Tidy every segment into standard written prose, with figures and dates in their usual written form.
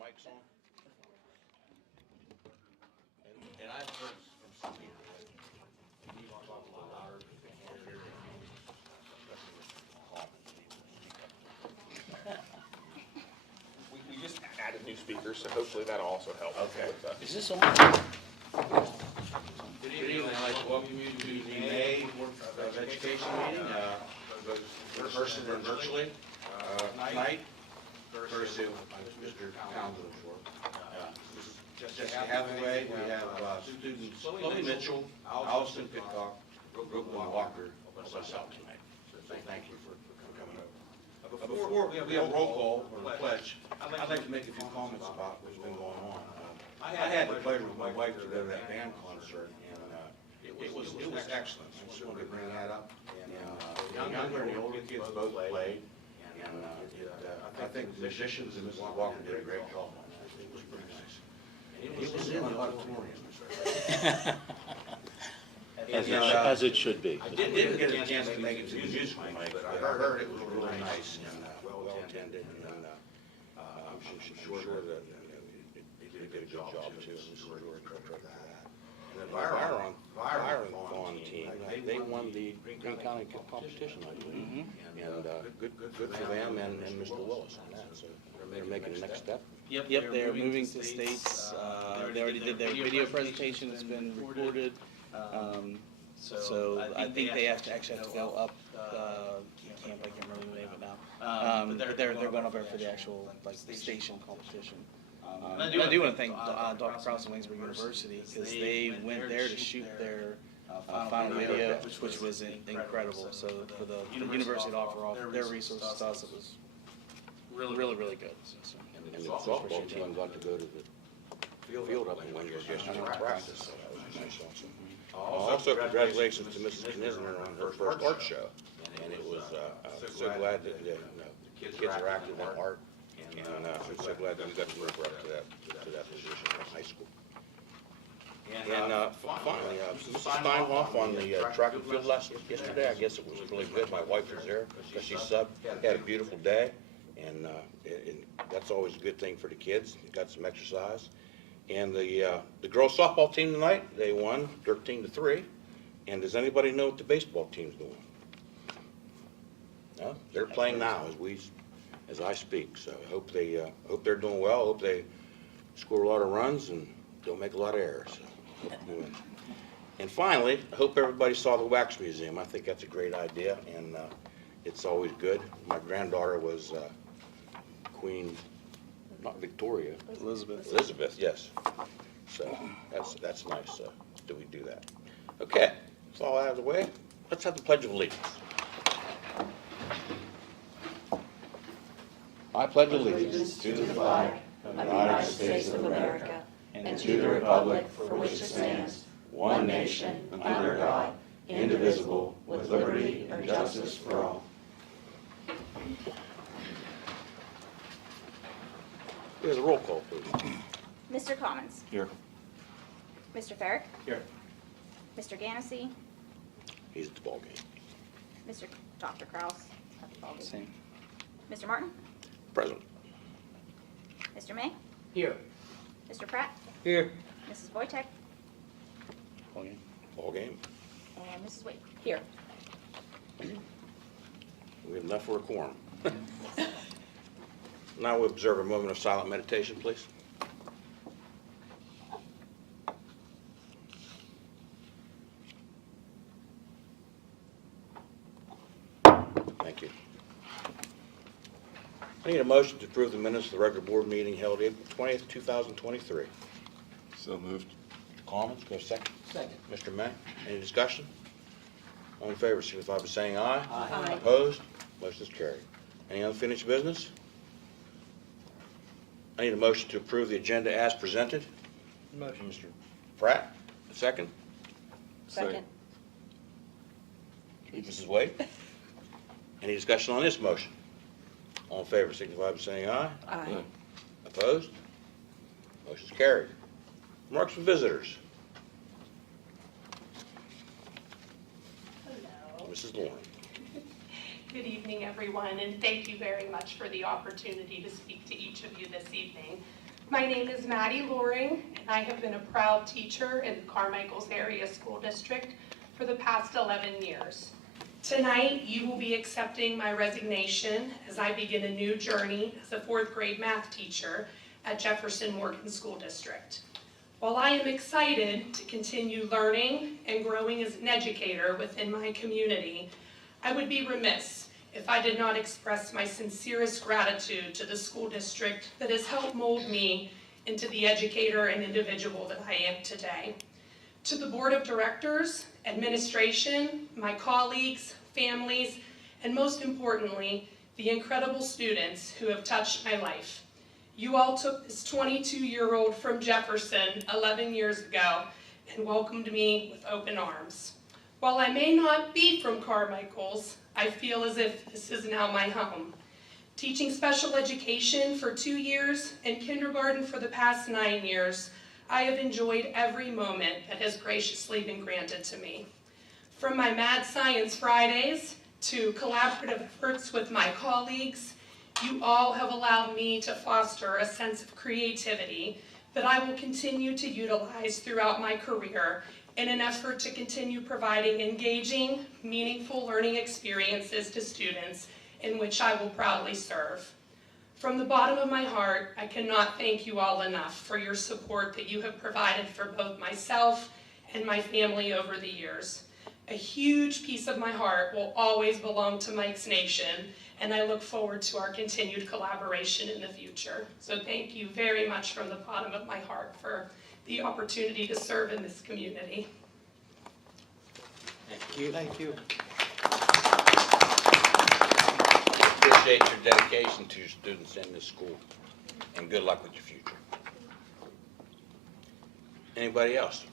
mics on? And I've heard from some people that you need to talk a little louder because they can't hear you. Especially with comments, people speak up. We just added new speakers, so hopefully that'll also help. Okay. Is this on? Good evening, I'd like to welcome you to the May Board of Education meeting, both in person and virtually. Tonight, Thursday, Mr. Townsend, Jessica Hathaway, we have students Chloe Mitchell, Allison Pitcock, Brooke Walker, myself tonight. So thank you for coming over. Before we have a roll call or a pledge, I'd like to make a few comments about what's been going on. I had the pleasure with my wife to go to that band concert, and it was excellent. I just wanted to bring that up. And the younger and the older kids both played, and I think the musicians and Mrs. Walker did a great job on that. It was pretty nice. It was in the auditorium. As it should be. I didn't get a chance to make it to the musical night, but I heard it was really nice and well attended, and I'm sure that they did a good job too. And the Byron team, they won the Green County competition, I believe. And good for them and Mr. Willis on that. So they're making the next step. Yep, they're moving to states. They already did their video presentation. It's been recorded. So I think they actually have to go up camp. I can't remember the name of it now. But they're going up there for the actual station competition. I do want to thank Dr. Krause and Waynesburg University because they went there to shoot their final video, which was incredible. So for the university to offer all their resources to us, it was really good. So. And the softball team got to go to the field up in Wingers yesterday to practice, so that was nice also. Also, congratulations to Mrs. Knisner on her first art show. And it was, I'm so glad that the kids are active in art, and I'm so glad that we got to move her up to that position in high school. And finally, Mrs. Steinhoff on the track and field lesson yesterday. I guess it was really good. My wife was there, but she subbed. Had a beautiful day. And that's always a good thing for the kids. Got some exercise. And the girls softball team tonight, they won 13-3. And does anybody know what the baseball team's doing? No, they're playing now as I speak. So I hope they're doing well. I hope they score a lot of runs and don't make a lot of errors. So, and finally, I hope everybody saw the Wax Museum. I think that's a great idea, and it's always good. My granddaughter was Queen, not Victoria. Elizabeth, yes. So that's nice. Do we do that? Okay, that's all out of the way. Let's have the Pledge of Allegiance. I pledge allegiance to the flag of the United States of America and to the republic for which it stands, one nation, under God, indivisible, with liberty and justice for all. Here's a roll call, please. Mr. Commons. Here. Mr. Farrick. Here. Mr. Ganesey. He's at the ball game. Mr. Dr. Krause at the ballgame. Same. Mr. Martin. Present. Mr. May. Here. Mr. Pratt. Here. Mrs. Wojtek. Ball game. Ball game. And Mrs. Wade. Here. We have enough for a quorum. Now we observe a moment of silent meditation, please. Thank you. I need a motion to approve the minutes of the regular board meeting held April 20th, 2023. So moved. Comments, go second. Second. Mr. May, any discussion? All in favor, signify by saying aye. Aye. Opposed? Motion is carried. Any unfinished business? I need a motion to approve the agenda as presented. Motion. Mr. Pratt, second. Second. Mrs. Wade? Any discussion on this motion? All in favor, signify by saying aye. Aye. Opposed? Motion is carried. Remarks from visitors. Hello. Mrs. Lauren. Good evening, everyone, and thank you very much for the opportunity to speak to each of you this evening. My name is Maddie Loring, and I have been a proud teacher in the Carmichael's Area School District for the past 11 years. Tonight, you will be accepting my resignation as I begin a new journey as a 4th grade math teacher at Jefferson Morgan School District. While I am excited to continue learning and growing as an educator within my community, I would be remiss if I did not express my sincerest gratitude to the school district that has helped mold me into the educator and individual that I am today. To the board of directors, administration, my colleagues, families, and most importantly, the incredible students who have touched my life. You all took this 22-year-old from Jefferson 11 years ago and welcomed me with open arms. While I may not be from Carmichael's, I feel as if this is now my home. Teaching special education for 2 years and kindergarten for the past 9 years, I have enjoyed every moment that has graciously been granted to me. From my Mad Science Fridays to collaborative efforts with my colleagues, you all have allowed me to foster a sense of creativity that I will continue to utilize throughout my career in an effort to continue providing engaging, meaningful learning experiences to students in which I will proudly serve. From the bottom of my heart, I cannot thank you all enough for your support that you have provided for both myself and my family over the years. A huge piece of my heart will always belong to Mike's Nation, and I look forward to our continued collaboration in the future. So thank you very much from the bottom of my heart for the opportunity to serve in this community. Thank you. Thank you. Appreciate your dedication to your students in this school, and good luck with your future. Anybody else?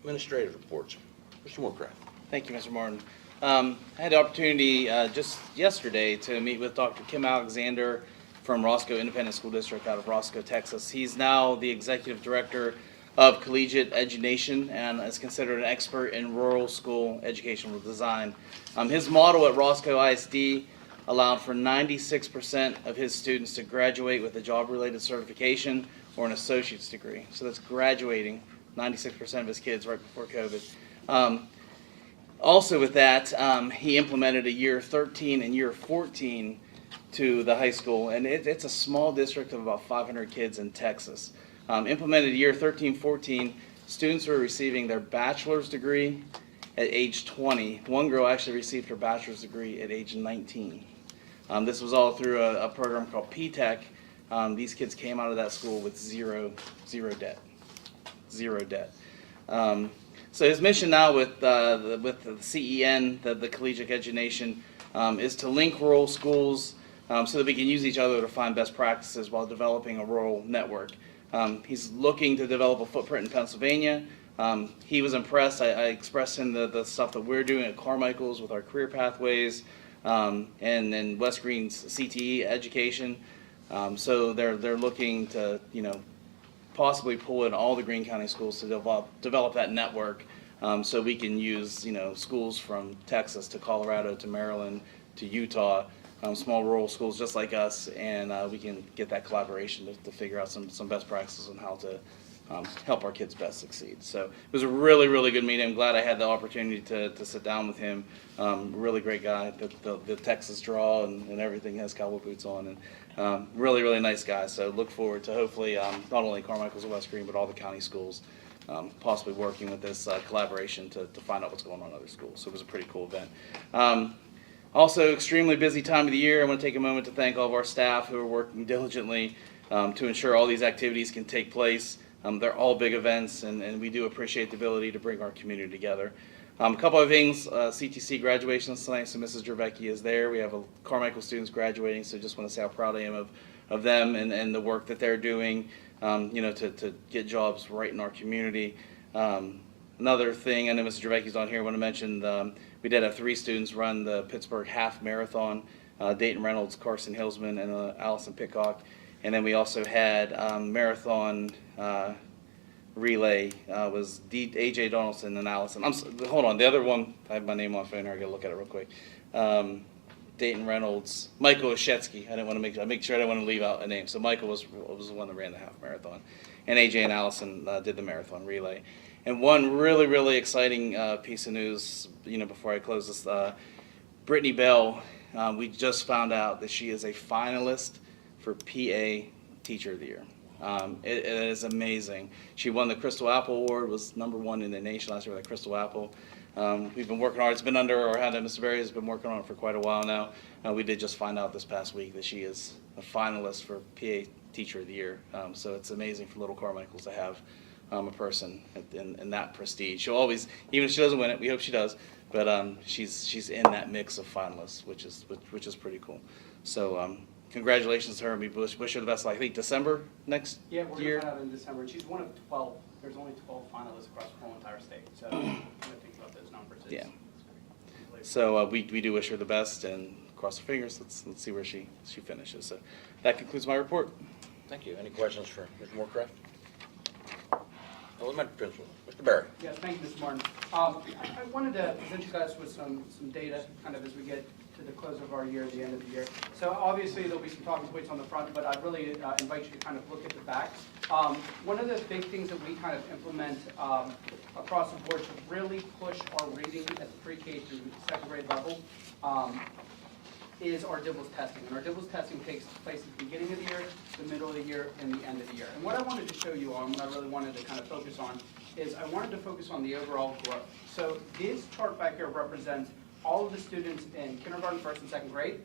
Administrative reports. Mr. Moorcraft. Thank you, Mr. Martin. I had the opportunity just yesterday to meet with Dr. Kim Alexander from Roscoe Independent School District out of Roscoe, Texas. He's now the Executive Director of Collegiate Education and is considered an expert in rural school educational design. His model at Roscoe ISD allowed for 96% of his students to graduate with a job-related certification or an associate's degree. So that's graduating 96% of his kids right before COVID. Also with that, he implemented a year 13 and year 14 to the high school, and it's a small district of about 500 kids in Texas. Implemented year 13-14, students were receiving their bachelor's degree at age 20. One girl actually received her bachelor's degree at age 19. This was all through a program called P-TECH. These kids came out of that school with zero debt. So his mission now with the CEN, the Collegiate Education, is to link rural schools so that we can use each other to find best practices while developing a rural network. He's looking to develop a footprint in Pennsylvania. He was impressed. I expressed him the stuff that we're doing at Carmichael's with our career pathways and then West Green's CTE education. So they're looking to, possibly pull in all the Greene County schools to develop that network, so we can use schools from Texas to Colorado to Maryland to Utah, small rural schools just like us, and we can get that collaboration to figure out some best practices on how to help our kids best succeed. So it was a really good meeting. I'm glad I had the opportunity to sit down with him. Really great guy, the Texas draw and everything, has cowboy boots on, and really nice guy. So look forward to hopefully not only Carmichael's and West Green, but all the county schools possibly working with this collaboration to find out what's going on in other schools. So it was a pretty cool event. Also, extremely busy time of the year. I want to take a moment to thank all of our staff who are working diligently to ensure all these activities can take place. They're all big events, and we do appreciate the ability to bring our community together. A couple of things, CTC graduations tonight, so Mrs. Dravecki is there. We have Carmichael students graduating, so just want to say how proud I am of them and the work that they're doing, to get jobs right in our community. Another thing, I know Mrs. Dravecki's on here, I want to mention we did have 3 students run the Pittsburgh Half Marathon, Dayton Reynolds, Carson Hillsman, and Allison Pitcock. And then we also had marathon relay was AJ Donaldson and Allison. Hold on, the other one, I have my name on phone here, I gotta look at it real quick. Dayton Reynolds, Michael Oshetsky. I make sure I didn't want to leave out a name. So Michael was the one that ran the half marathon, and AJ and Allison did the marathon relay. And one really exciting piece of news, before I close this, Brittany Bell, we just found out that she is a finalist for PA Teacher of the Year. It is amazing. She won the Crystal Apple Award, was #1 in the nation last year with the Crystal Apple. We've been working hard. It's been under our hand. Mr. Berry has been working on it for quite a while now. We did just find out this past week that she is a finalist for PA Teacher of the Year. So it's amazing for Little Carmichaels to have a person in that prestige. She'll always, even if she doesn't win it, we hope she does, but she's in that mix of finalists, which is pretty cool. So congratulations to her, and we wish her the best. I think December next year. Yeah, we're going to find out in December. And she's one of 12. There's only 12 finalists across the whole entire state. So when I think about those numbers, it's, Yeah. it's So we do wish her the best, and cross our fingers. Let's see where she finishes. So that concludes my report. Thank you. Any questions for Mr. Moorcraft? Elementary Principal, Mr. Berry. Yes, thank you, Mr. Martin. I wanted to present you guys with some data kind of as we get to the close of our year, the end of the year. So obviously there'll be some talking points on the front, but I really invite you to kind of look at the back. One of the big things that we kind of implement across the board to really push our reading at the pre-K through second grade level is our DIBELS testing. And our DIBELS testing takes place at the beginning of the year, the middle of the year, and the end of the year. And what I wanted to show you on, what I really wanted to kind of focus on, is I wanted to focus on the overall growth. So this chart back here represents all of the students in kindergarten, first and second grade.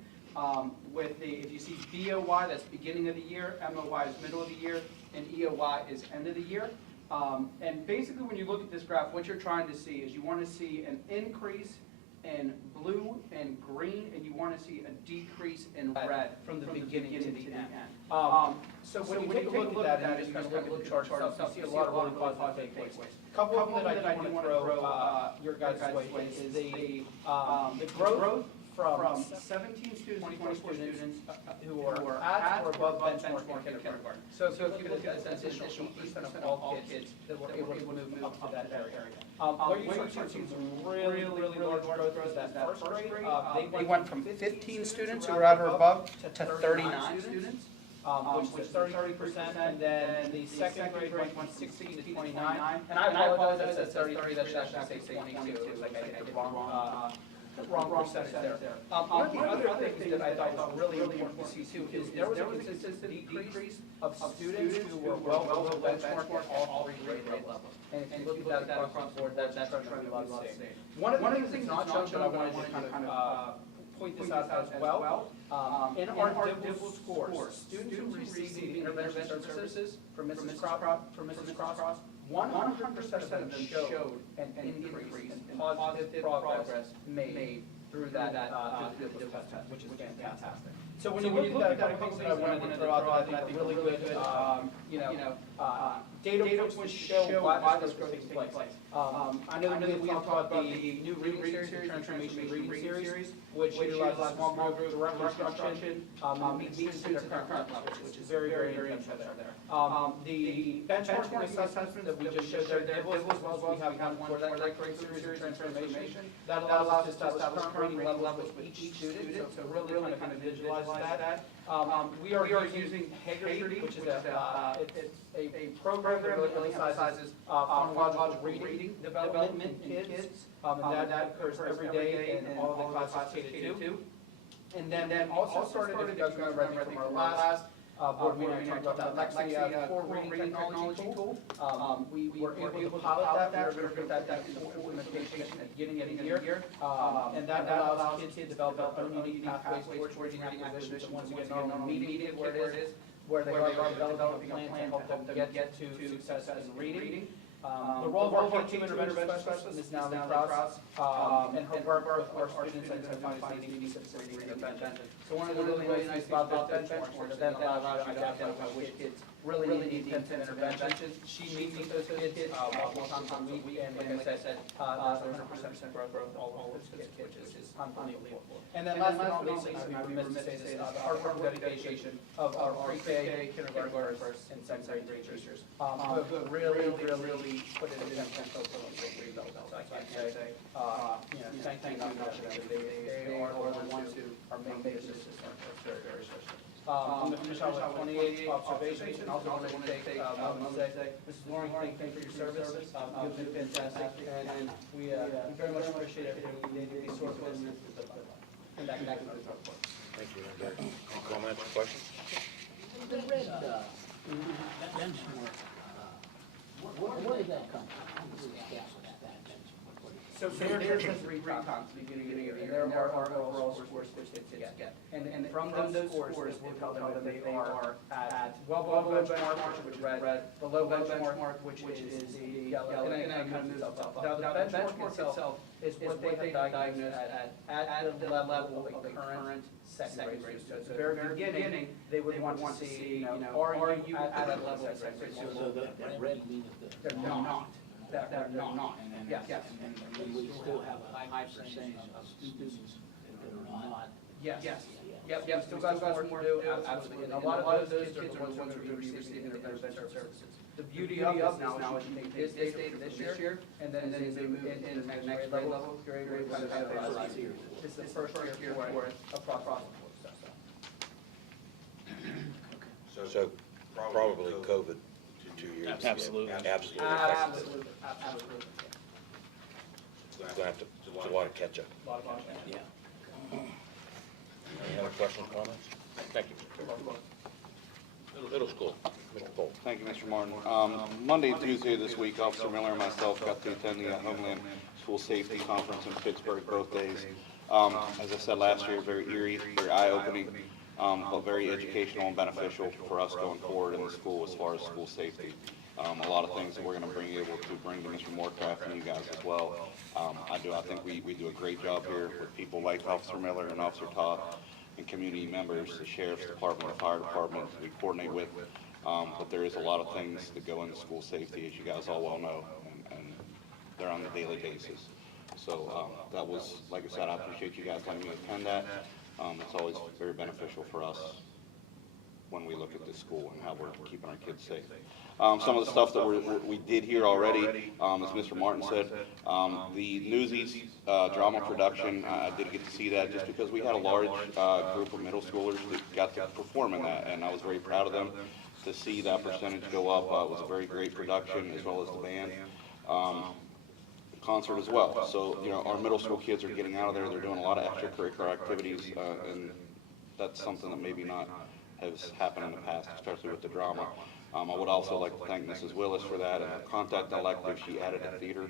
With if you see BOY, that's beginning of the year, MOY is middle of the year, and EOY is end of the year. And basically when you look at this graph, what you're trying to see is you want to see an increase in blue and green, and you want to see a decrease in red from the beginning to the end. So when you take a look at that, and you kind of look at the chart itself, you see a lot of really positive takeaways. A couple of them that I do want to throw your guys' way is the growth from 17 students to 24 students who are at or above benchmark in kindergarten. So if you look at this, additional 8% of all kids that were able to move up to that area. Where you start seeing some really large growth was that first grade. They went from 15 students who were at or above to 39 students. Which was 30%, and then the second grade went from 16 to 29. And I apologize, that's 33, that should actually say 22. It was like I did the wrong percentage there. One of the other things that I thought was really important to see too is there was a consistent decrease of students who were well below benchmark at all three grade levels. And if you look at that across the board, that's a trend we love to see. One of the things not shown, but I wanted to kind of point this out as well. In our DIBELS scores, students who receive the intervention services from Mrs. Cross, 100% of them showed an increase in positive progress made through that DIBELS test, which is fantastic. So when you look at that, a couple things that I wanted to throw out that I think are really good, data which show why this growth takes place. I know that we talked about the new reading series, the Transformation Reading Series, which utilizes small group direct instruction, meets their current levels, which is very intentional there. The benchmarking assessment that we just showed there, DIBELS, as well as we have one for that grade series of transformation, that allows us to establish current reading levels with each student, so really kind of visualize that. We are using Hagerty, which is a program that really emphasizes phonological reading development in kids, and that occurs every day in all of the classes K-2. And then also started, if you guys remember, I think from our last board meeting, I talked about that Lexia core reading technology tool. We were able to pilot that. We were going to put that into full implementation at the beginning of the year. And that allows kids to develop their own unique pathways towards reading acquisition. So once again, not only immediate where it is, where they are developing a plan to help them get to success in reading. The role of our team intervention specialist is now Lee Krause, and her work with our students identifying needs specific reading intervention. So one of the really nice about that benchmark is that allows you to identify which kids really need intensive intervention. She meets with those kids multiple times a week, and like I said, there's 100% growth all those kids, which is unbelievable. And then last but not least, I would remiss to say this, the hard work and dedication of our pre-K, kindergarten, first, and second grade teachers, who have really put in attention to read those. I can't say, thank you enough to them. They are the ones who are main basis system. That's very, very special. I'm going to finish out with 28 observations, and also want to take a moment to say, Mrs. Loring, thank you for your service. You've been fantastic, and we very much appreciate everything you did. These sort of instances of and that can be our report. Thank you, Linda. Any comments or questions? The red, that benchmark, where did that come from? How did we establish that benchmark? So there's a three times at the beginning of the year, and there are overall scores which they get. And from those scores, we'll tell them that they are at well below benchmark, which is red, below benchmark, which is the yellow, and then it kind of moves up. Now, the benchmark itself is what they have diagnosed at the level of the current second grade. So at the very beginning, they would want to see, are you at a level of second grade? So that red means that They're not. They're not. Yes. And we still have a high percentage of students that are not. Yes. Yep, still got more to do, absolutely. And a lot of those kids are the ones who are receiving their intervention services. The beauty of this now is you take this data for this year, and then they move into the next grade level. Grade kind of analyze here. This is the first year for it across the board. So probably COVID 2 years. Absolutely. Absolutely. Absolutely. It's gonna have to, it's a lot of catch up. Yeah. Any other questions, comments? Thank you. Middle school, Mr. Cole. Thank you, Mr. Martin. Monday and Tuesday this week, Officer Miller and myself got to attend the Homeland School Safety Conference in Pittsburgh both days. As I said last year, very eerie, very eye-opening, but very educational and beneficial for us going forward in the school as far as school safety. A lot of things that we're going to bring to Mr. Moorcraft and you guys as well. I think we do a great job here with people like Officer Miller and Officer Todd and community members, the Sheriff's Department, the Fire Department, we coordinate with. But there is a lot of things that go into school safety, as you guys all well know, and they're on a daily basis. So that was, like I said, I appreciate you guys letting me attend that. It's always very beneficial for us when we look at this school and how we're keeping our kids safe. Some of the stuff that we did here already, as Mr. Martin said, the Newsies drama production, I did get to see that just because we had a large group of middle schoolers that got to perform in that, and I was very proud of them to see that percentage go up. It was a very great production, as well as the band. Concert as well. So, our middle school kids are getting out of there. They're doing a lot of extracurricular activities, and that's something that maybe not has happened in the past, especially with the drama. I would also like to thank Mrs. Willis for that. And her contact elective, she added a theater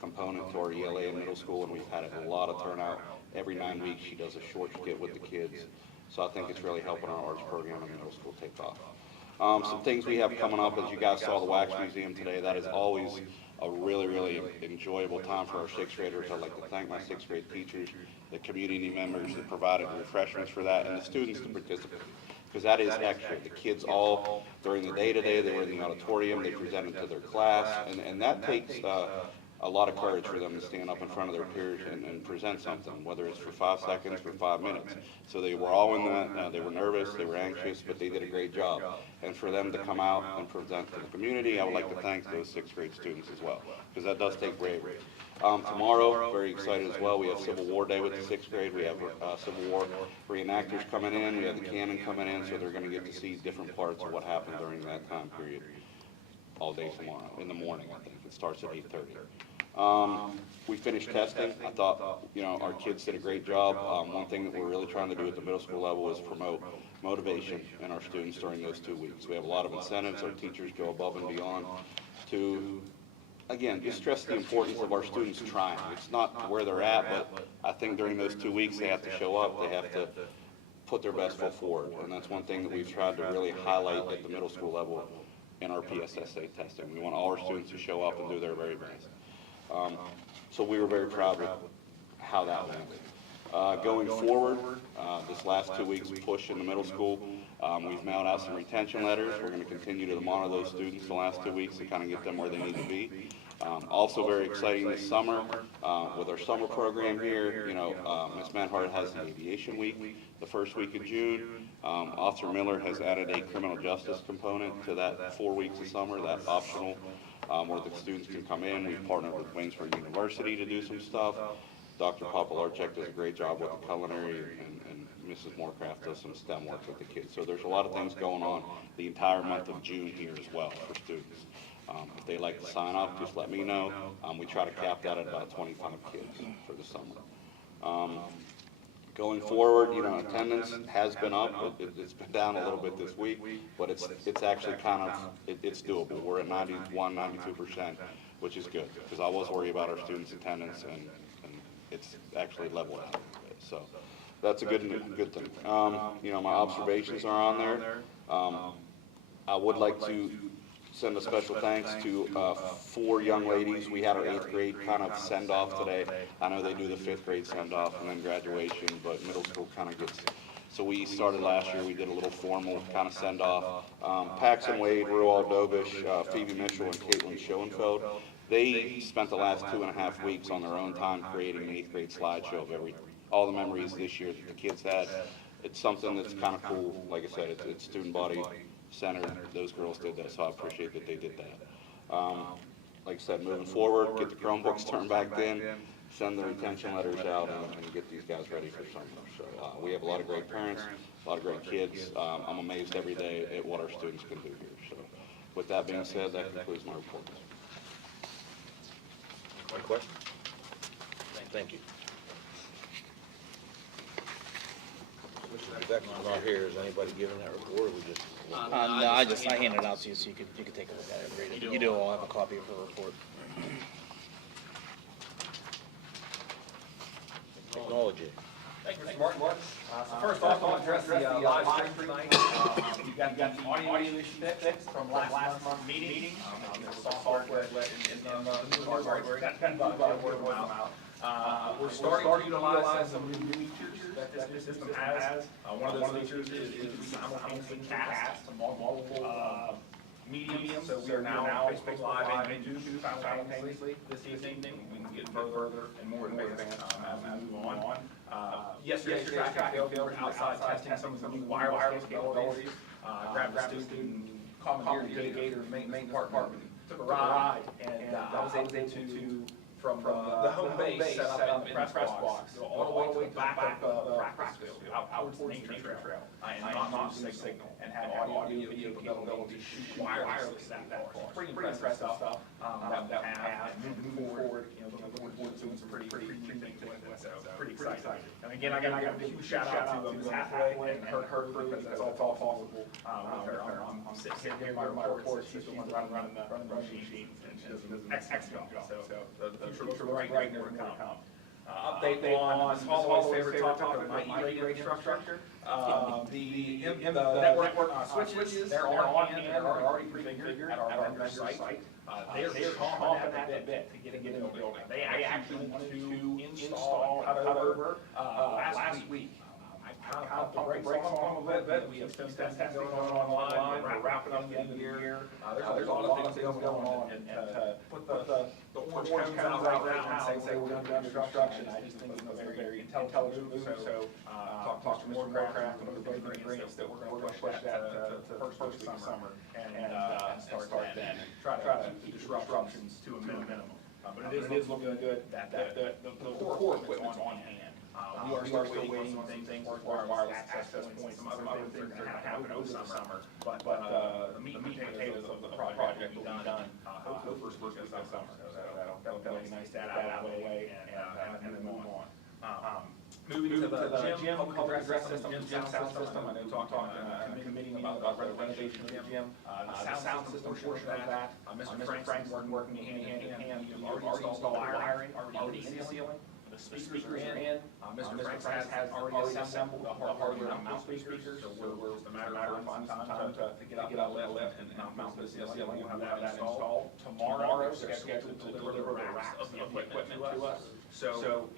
component to our ELA in middle school, and we've had a lot of turnout. Every 9 weeks, she does a short skit with the kids. So I think it's really helping our arts program in middle school take off. Some things we have coming up, as you guys saw the Wax Museum today, that is always a really, really enjoyable time for our sixth graders. I'd like to thank my sixth grade teachers, the community members that provided refreshments for that, and the students that participated. Because that is extra. The kids all, during the day today, they were in the auditorium, they presented to their class, and that takes a lot of courage for them to stand up in front of their peers and present something, whether it's for 5 seconds or 5 minutes. So they were all in that, they were nervous, they were anxious, but they did a great job. And for them to come out and present to the community, I would like to thank those sixth grade students as well, because that does take bravery. Tomorrow, very excited as well, we have Civil War Day with the sixth grade. We have Civil War reenactors coming in, we have the cannon coming in, so they're going to get to see different parts of what happened during that time period all day tomorrow, in the morning, I think. It starts at 8:30. We finished testing. I thought, our kids did a great job. One thing that we're really trying to do at the middle school level is promote motivation in our students during those 2 weeks. We have a lot of incentives. Our teachers go above and beyond to, again, just stress the importance of our students trying. It's not where they're at, but I think during those 2 weeks, they have to show up. They have to put their best foot forward. And that's one thing that we've tried to really highlight at the middle school level in our PSSA testing. We want all our students to show up and do their very best. So we were very proud of how that went. Going forward, this last 2 weeks push in the middle school, we've mailed out some retention letters. We're going to continue to monitor those students the last 2 weeks to kind of get them where they need to be. Also very exciting this summer, with our summer program here, Ms. Manhart has the aviation week, the first week of June. Officer Miller has added a criminal justice component to that 4 weeks of summer, that's optional, where the students can come in. We've partnered with Waynesburg University to do some stuff. Dr. Popolarczyk does a great job with the culinary, and Mrs. Moorcraft does some STEM work with the kids. So there's a lot of things going on the entire month of June here as well for students. If they'd like to sign up, just let me know. We try to cap that at about 25 kids for the summer. Going forward, you know, attendance has been up. It's been down a little bit this week, but it's actually kind of, it's doable. We're at 91, 92%, which is good, because I was worried about our students' attendance, and it's actually leveled out a little bit. So that's a good thing. You know, my observations are on there. I would like to send a special thanks to 4 young ladies. We had our 8th grade kind of send off today. I know they do the 5th grade send off and then graduation, but middle school kind of gets, so we started last year, we did a little formal kind of send off. Paxton Wade, Ruel Dobish, Phoebe Mitchell, and Caitlin Schoenfeld. They spent the last 2.5 weeks on their own time creating an 8th grade slideshow of all the memories this year that the kids had. It's something that's kind of cool. Like I said, it's student body centered. Those girls did that, so I appreciate that they did that. Like I said, moving forward, get the Chromebooks turned back in, send the retention letters out, and get these guys ready for summer. So we have a lot of great parents, a lot of great kids. I'm amazed every day at what our students can do here. So with that being said, that concludes my report. One question? Thank you. Mr. Beckman's not here. Is anybody giving that report, or we just? No, I handed it out to you so you could take a look at it and read it. You do all have a copy of her report. Technology. Thank you, Mr. Martin. So first off, I want to address the live stream tonight. You've got the audio issue fixed from last month's meeting. The software in the new hardware, got kind of word of mouth. We're starting to utilize some new features that this system has. One of those features is to simultaneously cast to multiple mediums. So we are now Facebook Live and YouTube simultaneously this evening. We can get further and more advanced as we move on. Yesterday, track and field, we were outside testing some of the new wireless capabilities. Grabbed the student, commandeered the Gator main department, took a ride, and I was able to, from the home base set up in the press box, go all the way to the back of the practice field, out towards the nature trail, and not lose signal, and have audio video capability to shoot wireless that far. Pretty impressive stuff that we have, and moving forward, you know, looking forward to doing some pretty things with it, so pretty exciting. And again, I gotta give a huge shout out to Ms. Hathaway and her crew, because that's all possible with her. I'm sitting here in my reports, she's the one running the machine, and she does an excellent job, so the future right there to come. Update on Holloway's favorite topic, my E-rate structure. The network switches, they're on hand, they're already configured at our vendor site. They're chomping at the bit to get in the building. They actually wanted to install cutover last week. I kind of the brakes on a little bit. We have some testing going on online. We're wrapping up the end of the year. There's a lot of things going on, and to put the orange cones out right now and say we're going to do construction, I just think it's a very intelligent move. So talk to more Moorcraft and everybody agrees that we're going to push that to the first week of summer and start then and try to keep disruptions to a minimum. But it is looking good that the core equipment's on hand. We are still waiting on some things for wireless access points, some other things that are going to happen over the summer. But the meat and potatoes of the project will be done hopefully first week of summer. So that'll be nice to add out of the way and then move on. Moving to the gym, public address system, gym sound system. I know talking in a committee meeting about the renovation of the gym. The sound system portion of that, Mr. Frank's working hand in hand. We've already installed wiring, already in the ceiling. The speakers are in. Mr. Frank has already assembled the hardware mount speakers, so we're just a matter of time to get up that lift and mount the ceiling. We'll have that installed. Tomorrow, they're scheduled to deliver the racks of the equipment to us. So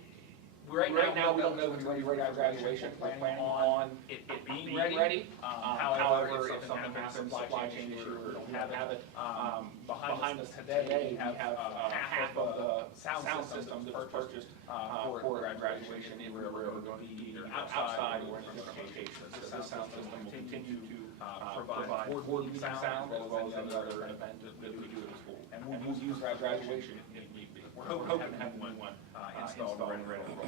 right now, we don't know when we're ready for graduation. We're planning on it being ready. However, if something happens, supply chain issue, or don't have it, behind us today, we have half of the sound systems that were purchased for graduation. We're going to be either outside or in different locations. So this sound system will continue to provide board meeting sound as well as any other event that we do at the school. And we'll use graduation if need be. we're hoping to have one installed and ready to roll.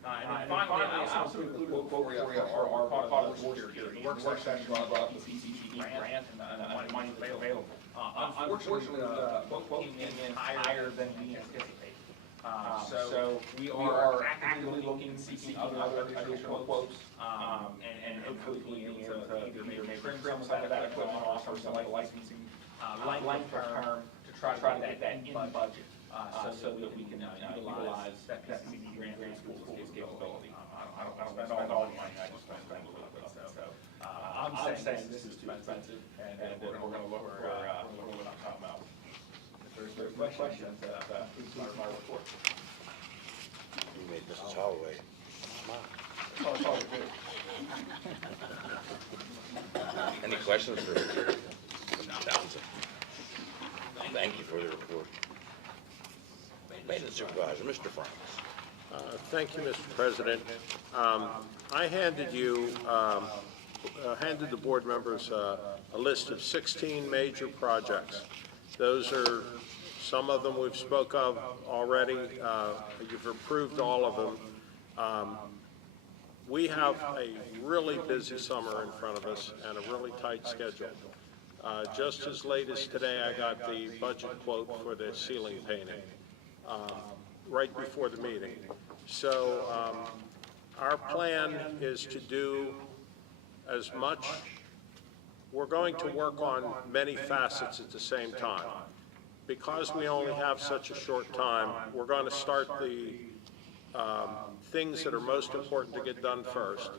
And then finally, I also included a quote for you for our part of the work here. The work session brought up the CCTV grant and the money available. Unfortunately, the quote came in higher than we anticipated. So we are actively looking, seeking other additional quotes, and hopefully being able to either maybe trim some of that equipment off or some licensing length term to try to get that in budget, so that we can utilize that CCD grant for full capability. I don't spend all the money, I just spend a little bit, so I'm saying this is too expensive, and we're gonna look for what I'm talking about. If there's no questions, please start my report. You made Mrs. Holloway smile. That's all good. Any questions for Mr. Townsend? Thank you for the report. Maintenance Supervisor, Mr. Franks. Thank you, Mr. President. I handed the board members a list of 16 major projects. Those are, some of them we've spoke of already. You've approved all of them. We have a really busy summer in front of us and a really tight schedule. Just as late as today, I got the budget quote for the ceiling painting, right before the meeting. So our plan is to do as much. We're going to work on many facets at the same time. Because we only have such a short time, we're going to start the things that are most important to get done first.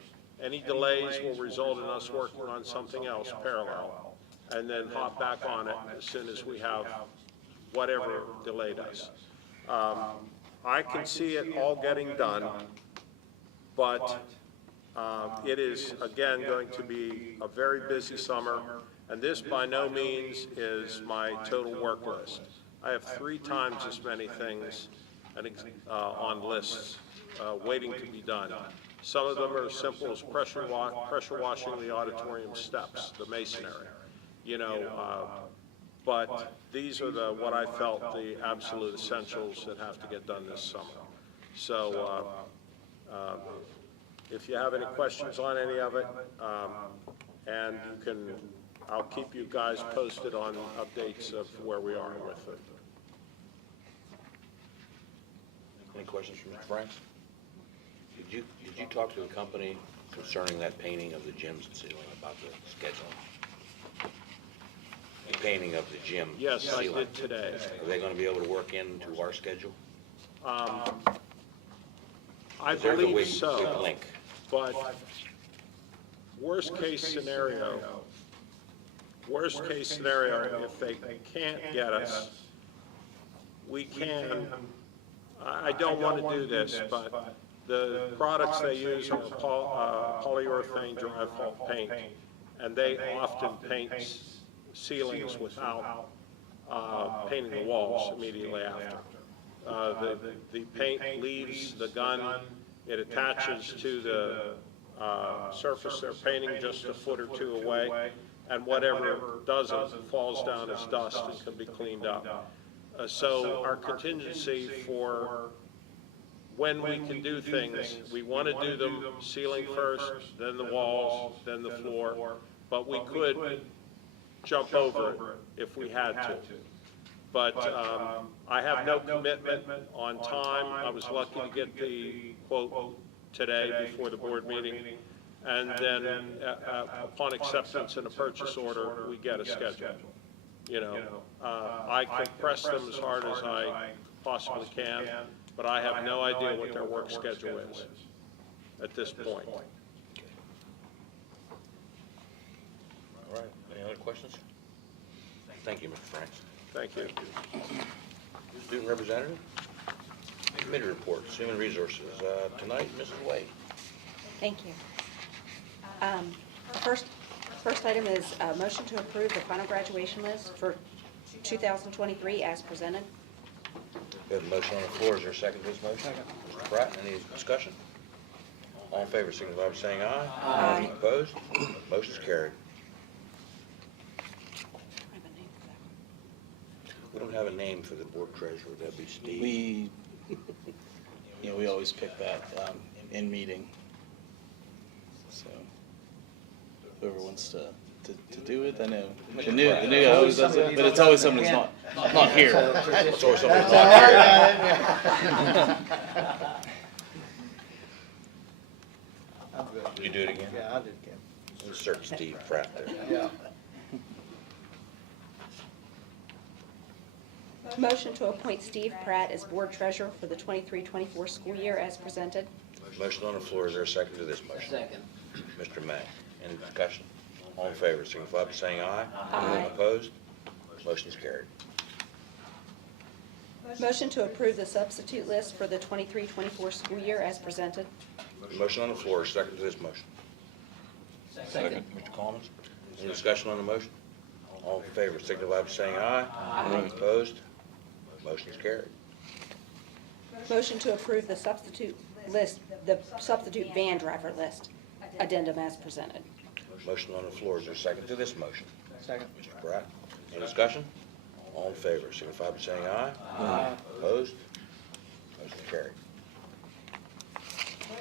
Any delays will result in us working on something else parallel, and then hop back on it as soon as we have whatever delayed us. I can see it all getting done, but it is, again, going to be a very busy summer, and this by no means is my total work list. I have 3 times as many things on lists waiting to be done. Some of them are as simple as pressure washing the auditorium steps, the masonry, but these are what I felt the absolute essentials that have to get done this summer. So if you have any questions on any of it, and I'll keep you guys posted on updates of where we are with it. Any questions from Mr. Franks? Did you talk to the company concerning that painting of the gyms and ceiling about the scheduling? The painting of the gym Yes, I ceiling. did today. Are they going to be able to work into our schedule? I Is there a believe weak so, link? but worst case scenario, if they can't get us, we can, I don't want to do this, but the products they use are polyurethane dry fault paint, and they often paint ceilings without painting the walls immediately after. The paint leaves the gun, it attaches to the surface they're painting just a foot or 2 away, and whatever doesn't falls down as dust and can be cleaned up. So our contingency for when we can do things, we want to do them ceiling first, then the walls, then the floor, but we could jump over it if we had to. But I have no commitment on time. I was lucky to get the quote today before the board meeting, and then upon acceptance in a purchase order, we get a schedule. I can press them as hard as I possibly can, but I have no idea what their work schedule is at this point. All right, any other questions? Thank you, Mr. Franks. Thank you. Student representative? Committee reports, human resources. Tonight, Mrs. Wade. Thank you. The first item is a motion to approve the final graduation list for 2023 as presented. We have a motion on the floor. Is there a second to this motion? Mr. Pratt, any discussion? All in favor, signify by saying aye. Aye. Opposed? Motion's carried. We don't have a name for the board treasurer, that'd be Steve. We always pick that in meeting. So whoever wants to do it, I know. The new guy always does it, but it's always someone who's not here. It's always somebody who's not here. You do it again? Yeah, I did, Kim. Insert Steve Pratt there. Yeah. Motion to appoint Steve Pratt as board treasurer for the 23-24 school year as presented. Motion on the floor, is there a second to this motion? Second. Mr. May, any discussion? All in favor, signify by saying aye. Aye. Opposed? Motion's carried. Motion to approve the substitute list for the 23-24 school year as presented. Motion on the floor, second to this motion. Second. Mr. Collins, any discussion on the motion? All in favor, signify by saying aye. Aye. Opposed? Motion's carried. Motion to approve the substitute list, the substitute van driver list, addendum as presented. Motion on the floor, is there a second to this motion? Second. Mr. Pratt, any discussion? All in favor, signify by saying aye. Aye. Opposed? Motion's carried.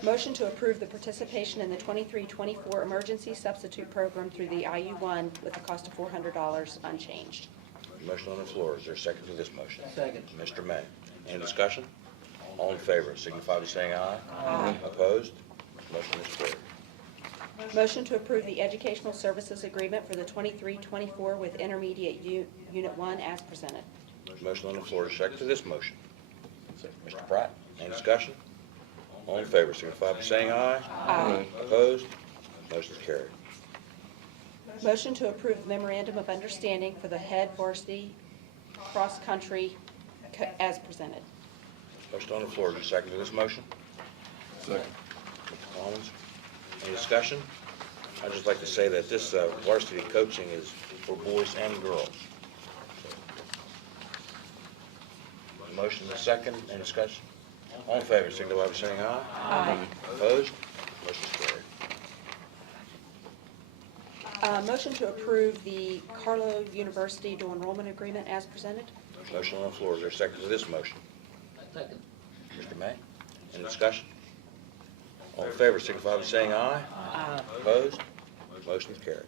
Motion to approve the participation in the 23-24 emergency substitute program through the IU1 with a cost of $400 unchanged. Motion on the floor, is there a second to this motion? Second. Mr. May, any discussion? All in favor, signify by saying aye. Aye. Opposed? Motion is carried. Motion to approve the educational services agreement for the 23-24 with intermediate Unit 1 as presented. Motion on the floor, is second to this motion. Mr. Pratt, any discussion? All in favor, signify by saying aye. Aye. Opposed? Motion is carried. Motion to approve memorandum of understanding for the head varsity cross-country as presented. Motion on the floor, is there a second to this motion? Second. Mr. Collins, any discussion? I'd just like to say that this varsity coaching is for boys and girls. Motion is second, any discussion? All in favor, signify by saying aye. Aye. Opposed? Motion is carried. Motion to approve the Carlo University dual enrollment agreement as presented. Motion on the floor, is there a second to this motion? Second. Mr. May, any discussion? All in favor, signify by saying aye. Aye. Opposed? Motion is carried.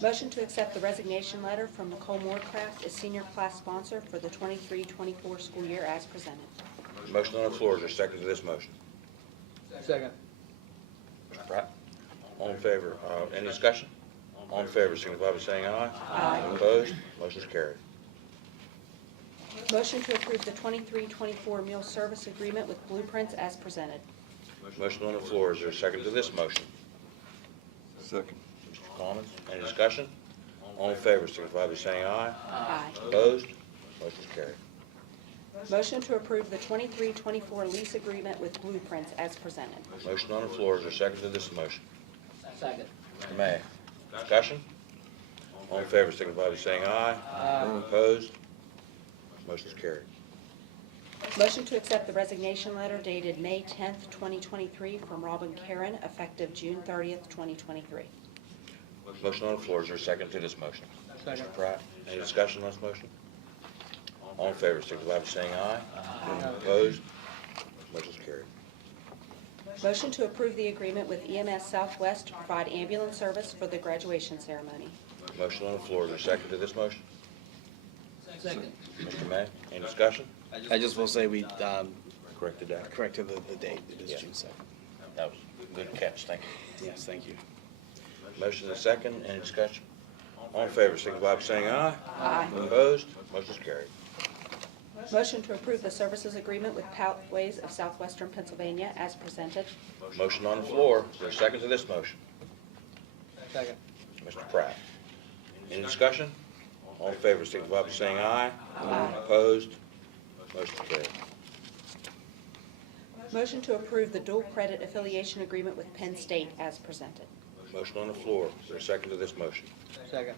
Motion to accept the resignation letter from Nicole Moorcraft as senior class sponsor for the 23-24 school year as presented. Motion on the floor, is there a second to this motion? Second. Mr. Pratt, all in favor, any discussion? All in favor, signify by saying aye. Aye. Opposed? Motion is carried. Motion to approve the 23-24 meal service agreement with Blueprints as presented. Motion on the floor, is there a second to this motion? Second. Mr. Collins, any discussion? All in favor, signify by saying aye. Aye. Opposed? Motion is carried. Motion to approve the 23-24 lease agreement with Blueprints as presented. Motion on the floor, is there a second to this motion? Second. Mr. May, discussion? All in favor, signify by saying aye. Opposed? Motion is carried. Motion to accept the resignation letter dated May 10th, 2023 from Robin Karen, effective June 30th, 2023. Motion on the floor, is there a second to this motion? Second. Mr. Pratt, any discussion on this motion? All in favor, signify by saying aye. Opposed? Motion is carried. Motion to approve the agreement with EMS Southwest to provide ambulance service for the graduation ceremony. Motion on the floor, is there a second to this motion? Second. Mr. May, any discussion? I just will say we Corrected that? corrected the date. It is Yeah. June 2nd. That was a good catch, thank you. Yes, thank you. Motion is second, any discussion? All in favor, signify by saying aye. Aye. Opposed? Motion is carried. Motion to approve the services agreement with Pathways of Southwestern Pennsylvania as presented. Motion on the floor, is there a second to this motion? Second. Mr. Pratt, any discussion? All in favor, signify by saying aye. Aye. Opposed? Motion is carried. Motion to approve the dual credit affiliation agreement with Penn State as presented. Motion on the floor, is there a second to this motion? Second.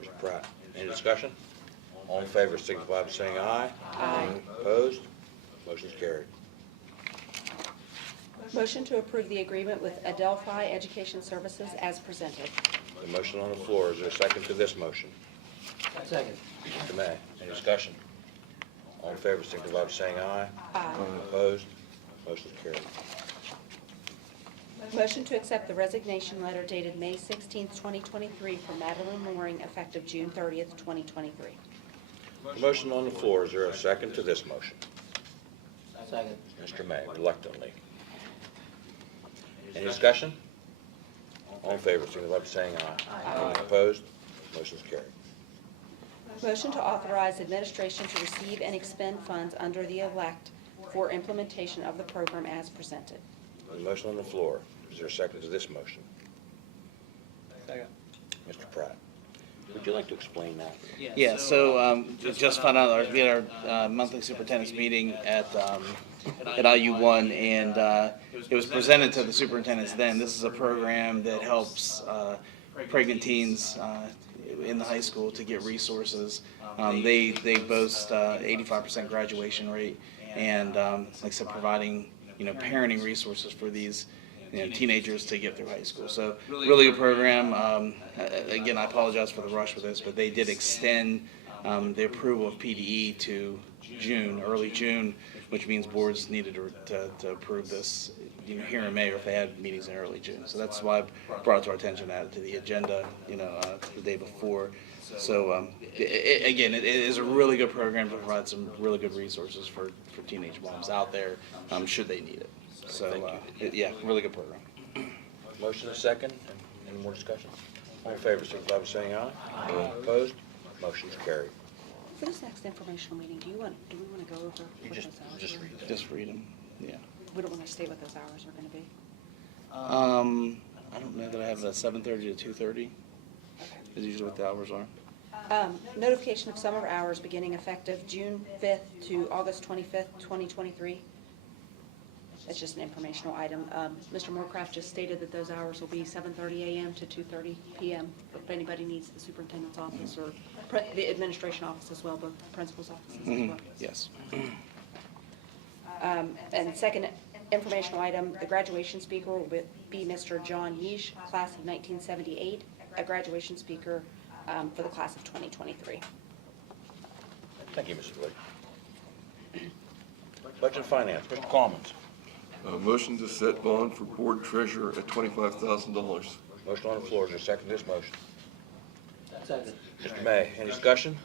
Mr. Pratt, any discussion? All in favor, signify by saying aye. Aye. Opposed? Motion is carried. Motion to approve the agreement with Adelphi Education Services as presented. The motion on the floor, is there a second to this motion? Second. Mr. May, any discussion? All in favor, signify by saying aye. Aye. Opposed? Motion is carried. Motion to accept the resignation letter dated May 16th, 2023 from Madeline Mooring effective June 30th, 2023. Motion on the floor, is there a second to this motion? Second. Mr. May, reluctantly. Any discussion? All in favor, signify by saying aye. Aye. Opposed? Motion is carried. Motion to authorize administration to receive and expend funds under the elect for implementation of the program as presented. There's a motion on the floor, is there a second to this motion? Second. Mr. Pratt, would you like to explain that? Yeah, so just found out, we had our monthly superintendent's meeting at IU1, and it was presented to the superintendents then. This is a program that helps pregnant teens in the high school to get resources. They boast 85% graduation rate, and like I said, providing parenting resources for these teenagers to get through high school. So really good program. Again, I apologize for the rush with this, but they did extend the approval of PDE to June, early June, which means boards needed to approve this here in May, or if they had meetings in early June. So that's why I brought it to our attention, added to the agenda the day before. So again, it is a really good program to provide some really good resources for teenage moms out there should they need it. So yeah, really good program. Motion is second, any more discussion? All in favor, signify by saying aye. Aye. Opposed? Motion is carried. For this next informational meeting, do we want to go over what those hours are? Just read them, yeah. We don't want to state what those hours are going to be. I don't know that I have a 7:30 to 2:30. Is usually what the hours are. Notification of summer hours beginning effective June 5th to August 25th, 2023. It's just an informational item. Mr. Moorcraft just stated that those hours will be 7:30 a.m. to 2:30 p.m. If anybody needs the superintendent's office or the administration office as well, both the principal's offices as well. Yes. And second informational item, the graduation speaker will be Mr. John Yeesh, class of 1978, a graduation speaker for the class of 2023. Thank you, Mrs. Blake. Budget and Finance, Mr. Commons. Motion to set bond for board treasurer at $25,000. Motion on the floor, is there a second to this motion? Second. Mr. May, any discussion?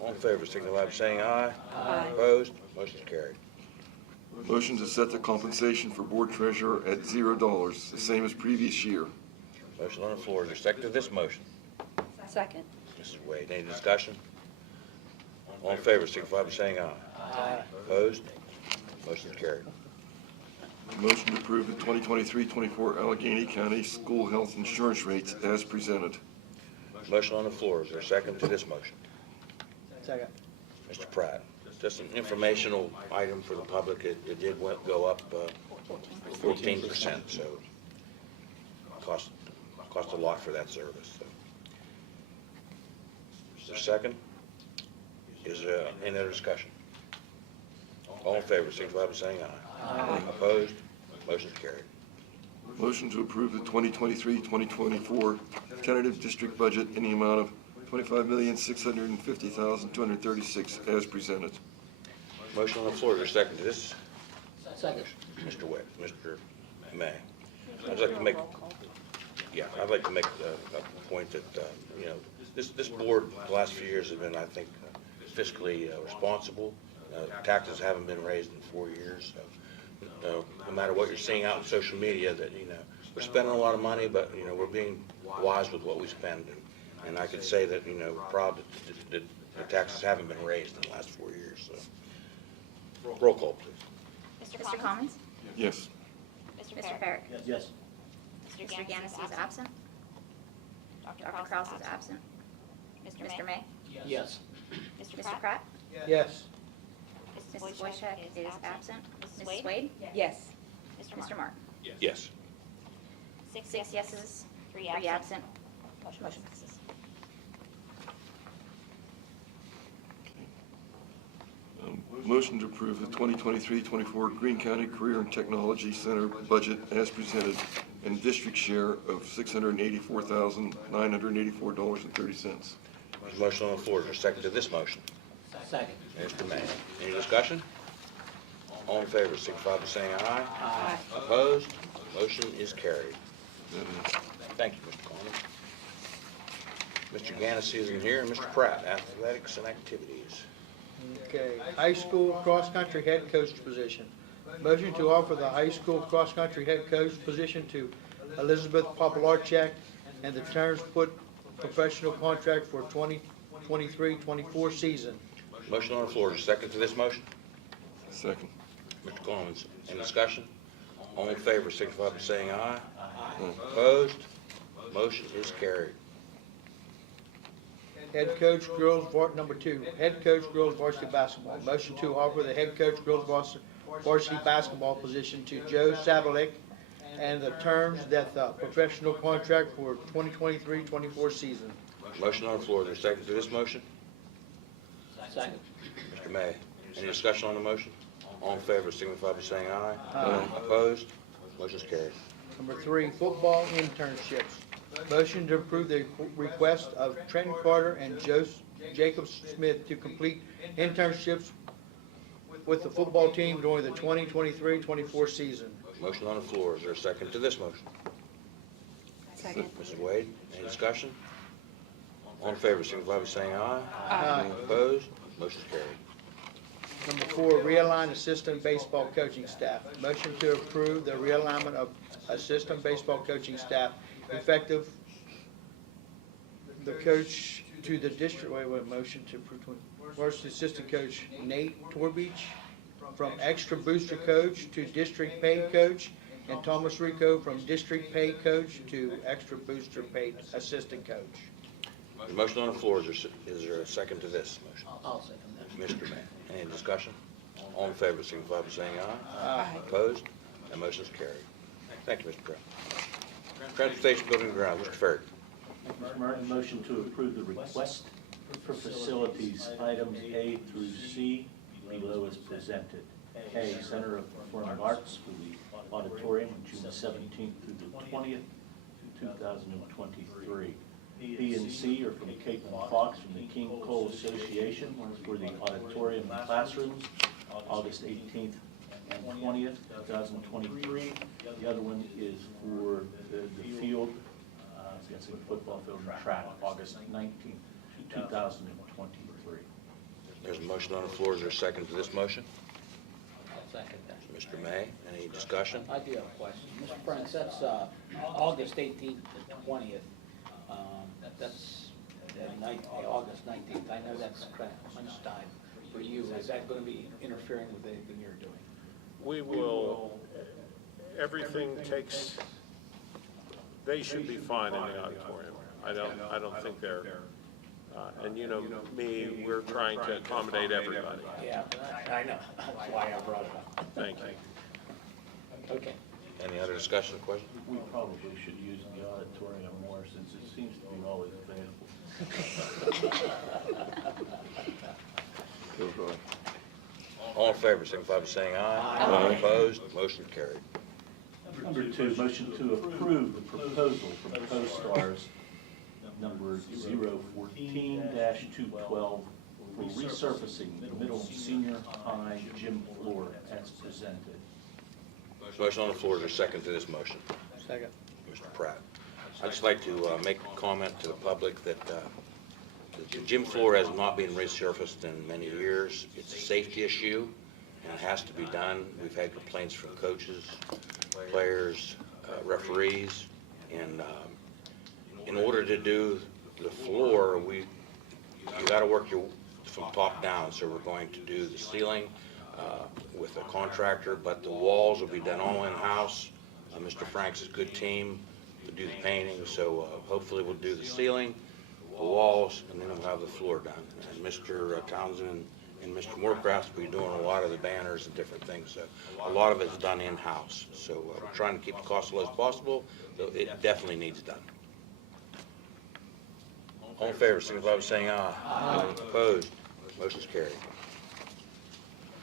All in favor, signify by saying aye. Aye. Opposed? Motion is carried. Motion to set the compensation for board treasurer at $0, the same as previous year. Motion on the floor, is there a second to this motion? Second. Mrs. Wade, any discussion? All in favor, signify by saying aye. Aye. Opposed? Motion is carried. Motion to approve the 2023-24 Allegheny County School Health Insurance rates as presented. Motion on the floor, is there a second to this motion? Second. Mr. Pratt, just an informational item for the public, it did go up 14%, so cost a lot for that service. So. Is there a second? Is there any other discussion? All in favor, signify by saying aye. Aye. Opposed? Motion is carried. Motion to approve the 2023-2024 tentative district budget in the amount of $25,650,236 as presented. Motion on the floor, is there a second to this? Second. Mr. Witt, Mr. May. I'd like to make a point that, this board, the last few years have been, I think, fiscally responsible. Taxes haven't been raised in 4 years. So, no matter what you're seeing out in social media, that, we're spending a lot of money, but, we're being wise with what we spend. And I could say that, we're proud that the taxes haven't been raised in the last 4 years. So, roll call, please. Mr. Commons? Yes. Mr. Farrick? Yes. Mr. Ganis is absent. Dr. Kraus is absent. Mr. May? Yes. Mr. Pratt? Yes. Mrs. Wojcik is absent. Mrs. Wade? Yes. Mr. Martin? Yes. 6 yeses, 3 absent. Motion passes. Motion to approve the 2023-24 Greene County Career and Technology Center budget as presented and district share of $684,984.30. There's a motion on the floor. Is there a second to this motion? Second. Mr. May. Any discussion? All in favor, signify by saying aye. Aye. Opposed? Motion is carried. That is- Thank you, Mr. Coleman. Mr. Ganesey is in here, and Mr. Pratt, athletics and activities. Okay, high school cross-country head coach position. Motion to offer the high school cross-country head coach position to Elizabeth Popolarchek and the terms put professional contract for 2023-24 season. Motion on the floor. Is there a second to this motion? Second. Mr. Coleman, any discussion? All in favor, signify by saying aye. Aye. Opposed? Motion is carried. Head coach girls number 2, head coach girls varsity basketball. Motion to offer the head coach girls varsity basketball position to Joe Sabalik and the terms that the professional contract for 2023-24 season. Motion on the floor. Is there a second to this motion? Second. Mr. May, any discussion on the motion? All in favor, signify by saying aye. Aye. Opposed? Motion is carried. Number 3, football internships. Motion to approve the request of Trenton Carter and Jacob Smith to complete internships with the football team during the 2023-24 season. Motion on the floor. Is there a second to this motion? Second. Mrs. Wade, any discussion? All in favor, signify by saying aye. Aye. Opposed? Motion is carried. Number 4, realign assistant baseball coaching staff. Motion to approve the realignment of assistant baseball coaching staff effective the coach to the district, motion to approve. First, assistant coach Nate Torbeach from extra booster coach to district paid coach, and Thomas Rico from district paid coach to extra booster paid assistant coach. The motion on the floor. Is there a second to this motion? I'll second that. Mr. May, any discussion? All in favor, signify by saying aye. Aye. Opposed? That motion is carried. Thank you, Mr. Brown. Transportation Building and Grounds, Mr. Ferry. Mr. Martin, motion to approve the request for facilities items A through C below as presented. A, Center of Performing Arts for the auditorium on June 17th through the 20th, 2023. B and C are from Caitlin Fox from the King Cole Association. One's for the auditorium and classrooms, August 18th and 20th, 2023. The other one is for the field, it's a football field and track, August 19th, 2023. There's a motion on the floor. Is there a second to this motion? I'll second that. Mr. May, any discussion? I do have a question. Mr. Prince, that's August 18th to 20th. That's August 19th. I know that's kind of lunchtime for you. Is that going to be interfering with anything you're doing? We will, everything takes, they should be fine in the auditorium. I don't think they're, and you know me, we're trying to accommodate everybody. Yeah, I know. That's why I brought it up. Thank you. Okay. Any other discussion or question? We probably should use the auditorium more since it seems to be always available. Goes right. All in favor, signify by saying aye. Aye. Opposed? Motion carried. Number 2, motion to approve the proposal from CoStarz number 014-212 for resurfacing the middle senior high gym floor as presented. Motion on the floor. Is there a second to this motion? Second. Mr. Pratt. I'd just like to make a comment to the public that the gym floor has not been resurfaced in many years. It's a safety issue, and it has to be done. We've had complaints from coaches, players, referees, and in order to do the floor, you got to work from top down. So we're going to do the ceiling with a contractor, but the walls will be done all in-house. Mr. Franks' good team to do the painting, so hopefully we'll do the ceiling, the walls, and then we'll have the floor done. And Mr. Townsend and Mr. Moorcraft will be doing a lot of the banners and different things. So a lot of it's done in-house. So we're trying to keep the cost as low as possible, so it definitely needs done. All in favor, signify by saying aye. Aye. Opposed? Motion's carried.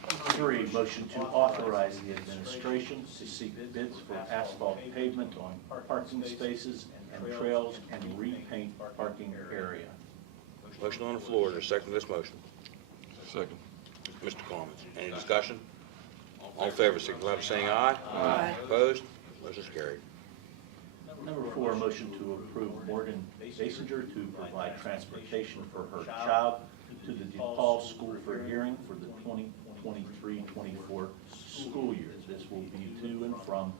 3, motion to authorize the administration to seek bids for asphalt pavement on parking spaces and trails and repaint parking area. Motion on the floor, is there a second to this motion? Second. Mr. Collins, any discussion? All in favor, signify by saying aye. Aye. Opposed? Motion is carried. Number 4, motion to approve Morgan Basinger to provide transportation for her child to the DePaul School for Hearing for the 2023-24 school year. This will be to and from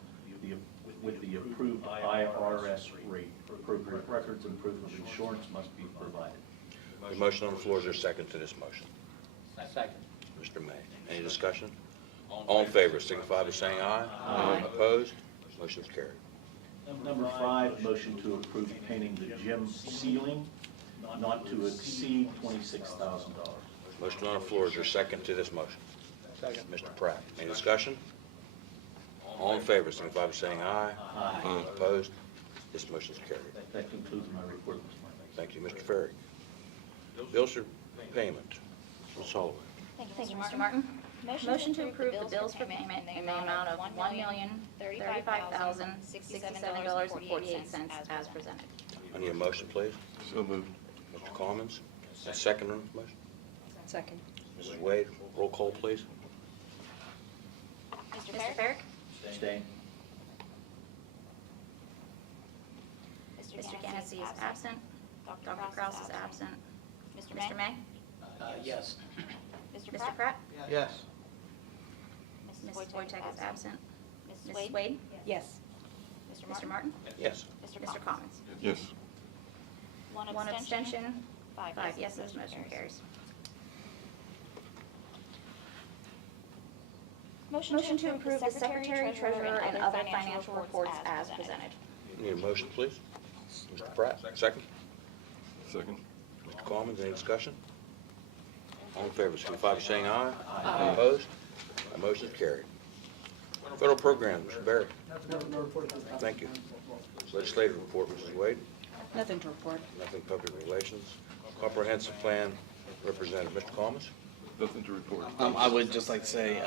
with the approved IRS rate. Appropriate records and proof of insurance must be provided. The motion on the floor, is there a second to this motion? Second. Mr. May, any discussion? All in favor, signify by saying aye. Aye. Opposed? Motion is carried. Number 5, motion to approve painting the gym ceiling not to exceed $26,000. Motion on the floor, is there a second to this motion? Second. Mr. Pratt, any discussion? All in favor, signify by saying aye. Aye. Opposed? This motion is carried. That concludes my report, Mr. Mayor. Thank you, Mr. Ferry. Bills for payment. Ms. Holloway. Thank you, Mr. Martin. Motion to approve the bills for payment in the amount of $1,035,067.48 as presented. I need a motion, please. So moved. Mr. Collins, a second on the motion. Second. Mrs. Wade, roll call, please. Mr. Ferrick? Abstain. Mr. Ganesky is absent. Dr. Kraus is absent. Mr. May? Yes. Mr. Pratt? Yes. Mrs. Wojtek is absent. Mrs. Wade? Yes. Mr. Martin? Yes. Mr. Collins? Yes. One abstention, 5 yeses, motion carries. Motion to approve the secretary, treasurer, and other financial reports as presented. Need a motion, please. Mr. Pratt, second. Second. Mr. Collins, any discussion? All in favor, signify by saying aye. Aye. Opposed? The motion is carried. Federal program, Mr. Barry. No report on that. Thank you. Legislative report, Mrs. Wade. Nothing to report. Nothing public relations. Comprehensive plan, Representative Mr. Collins. Nothing to report. I would just like to say,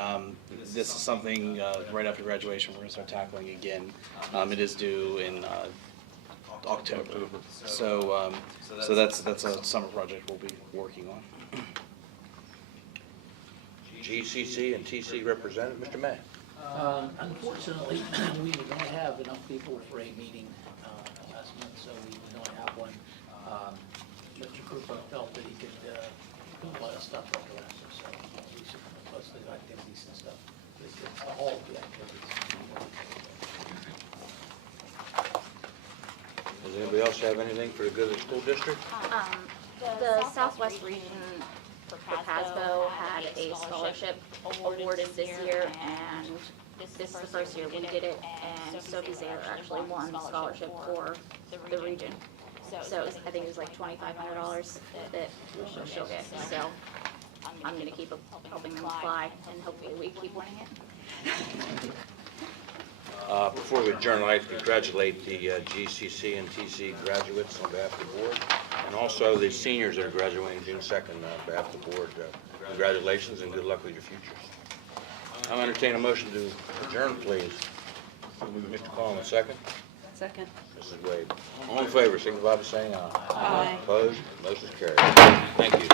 this is something, right after graduation, we're gonna start tackling again. It is due in, October. So that's a summer project we'll be working on. GCC and TC representative, Mr. May. Unfortunately, we don't have enough people for a meeting last month, so we don't have one. Mr. Krupa felt that he could do a lot of stuff like the rest of us, so we should post the activities and stuff. We could all the activities. Does anybody else have anything for the good of the school district? The Southwest region for CASD had a scholarship awarded this year, and this is the first year we did it, and Sophie Zayer actually won the scholarship for the region. So it was, I think it was like $2,500 that she'll get, so I'm gonna keep helping them apply, and hopefully we keep winning it. Before we adjourn, I'd like to congratulate the GCC and TC graduates on behalf of the board, and also the seniors that are graduating June 2nd on behalf of the board. Congratulations and good luck with your futures. I'll entertain a motion to adjourn, please. Mr. Collins, second. Second. Mrs. Wade. All in favor, signify by saying aye. Aye. Opposed? Motion is carried. Thank you.